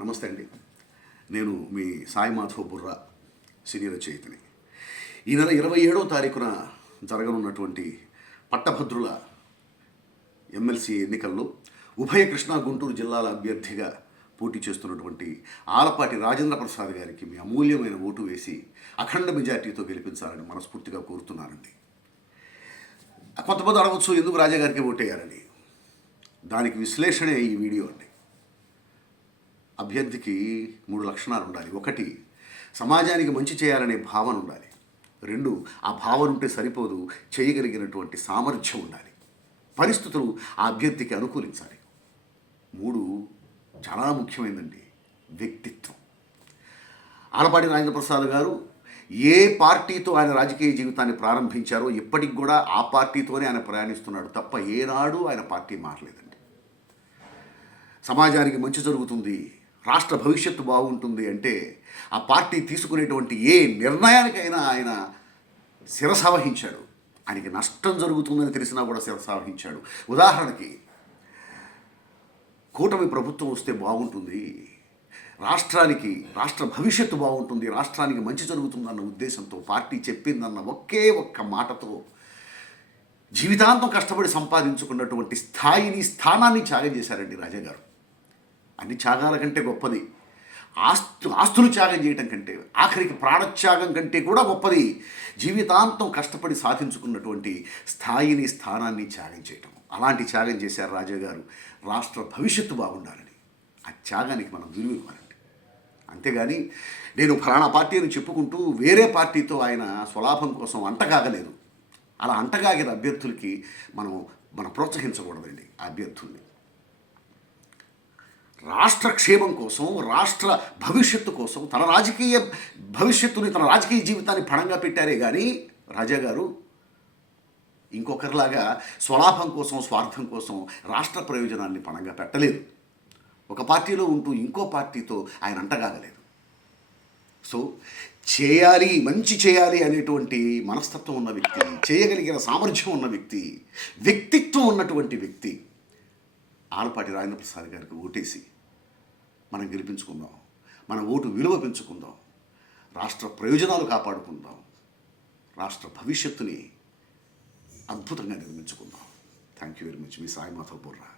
నమస్తే అండి. నేను మీ సాయి మాధవ్ బుర్రా సీనియర్ రచయితని. ఈ నెల 27వ తారీఖున జరగనున్నటువంటి పట్టభద్రుల ఎమ్మెల్సీ ఎన్నికల్లో ఉభయ కృష్ణా గుంటూరు జిల్లాల అభ్యర్థిగా పోటీ చేస్తున్నటువంటి ఆలపాటి రాజేంద్ర ప్రసాద్ గారికి మీ అమూల్యమైన ఓటు వేసి అఖండ మెజార్టీతో గెలిపించాలని మనస్ఫూర్తిగా కోరుతున్నానండి. కొంతమంది అడగవచ్చు, ఎందుకు రాజా గారికి ఓటేయాలని. దానికి విశ్లేషణే ఈ వీడియో అండి. అభ్యర్థికి 3 లక్షణాలు ఉండాలి. 1, సమాజానికి మంచి చేయాలనే భావన ఉండాలి. 2, ఆ భావన ఉంటే సరిపోదు, చేయగలిగినటువంటి సామర్థ్యం ఉండాలి. పరిస్థితులు ఆ అభ్యర్థికి అనుకూలించాలి. 3, చాలా ముఖ్యమైనదండి, వ్యక్తిత్వం. ఆలపాటి రాజేంద్ర ప్రసాద్ గారు ఏ పార్టీతో ఆయన రాజకీయ జీవితాన్ని ప్రారంభించారో ఇప్పటికి కూడా ఆ పార్టీతోనే ఆయన ప్రయాణిస్తున్నాడు తప్ప ఏనాడు ఆయన పార్టీ మారలేదండి. సమాజానికి మంచి జరుగుతుంది, రాష్ట్ర భవిష్యత్తు బాగుంటుంది అంటే ఆ పార్టీ తీసుకునేటువంటి ఏ నిర్ణయానికైనా ఆయన శిరసావహించాడు. ఆయనకి నష్టం జరుగుతుందని తెలిసినా కూడా శిరసావహించాడు. ఉదాహరణకి, కూటమి ప్రభుత్వం వస్తే బాగుంటుంది, రాష్ట్ర భవిష్యత్తు బాగుంటుంది, రాష్ట్రానికి మంచి జరుగుతుందన్న ఉద్దేశంతో పార్టీ చెప్పిందన్న ఒకే ఒక్క మాటతో జీవితాంతం కష్టపడి సంపాదించుకున్నటువంటి స్థానాన్ని త్యాగం చేశారండి రాజా గారు. అన్ని త్యాగాల కంటే గొప్పది ఆస్తులు త్యాగం చేయటం కంటే, ఆఖరికి ప్రాణత్యాగం కంటే కూడా గొప్పది జీవితాంతం కష్టపడి సాధించుకున్నటువంటి స్థానాన్ని త్యాగం చేయటం. అలాంటి త్యాగం చేశారు రాజా గారు రాష్ట్ర భవిష్యత్తు బాగుండాలని. ఆ త్యాగానికి మనం విలువ ఇవ్వాలండి. అంతేగాని నేను ఫలానా పార్టీ అని చెప్పుకుంటూ వేరే పార్టీతో ఆయన స్వలాభం కోసం అంటగాగలేదు. అలా అంటగాగిన అభ్యర్థులకి మనం ప్రోత్సహించకూడదండి. ఆ అభ్యర్థుల్ని రాష్ట్ర క్షేమం కోసం, రాష్ట్ర భవిష్యత్తు కోసం తన రాజకీయ భవిష్యత్తుని, తన రాజకీయ జీవితాన్ని పణంగా పెట్టారే కానీ రాజా గారు ఇంకొకరిలాగా స్వలాభం కోసం, స్వార్థం కోసం రాష్ట్ర ప్రయోజనాన్ని పణంగా పెట్టలేదు. ఒక పార్టీలో ఉంటూ ఇంకో పార్టీతో ఆయన అంటగాగలేదు. సో మంచి చేయాలి అనేటువంటి మనస్తత్వం ఉన్న వ్యక్తి, చేయగలిగిన సామర్థ్యం ఉన్న వ్యక్తి, వ్యక్తిత్వం ఉన్నటువంటి వ్యక్తి ఆలపాటి రాజేంద్ర ప్రసాద్ గారికి ఓటేసి మనం గెలిపించుకుందాం. మన ఓటు విలువ పెంచుకుందాం, రాష్ట్ర ప్రయోజనాలు కాపాడుకుందాం, రాష్ట్ర భవిష్యత్తుని అద్భుతంగా నిర్మించుకుందాం. Thank you very much. మీ సాయి మాధవ్ బుర్రా.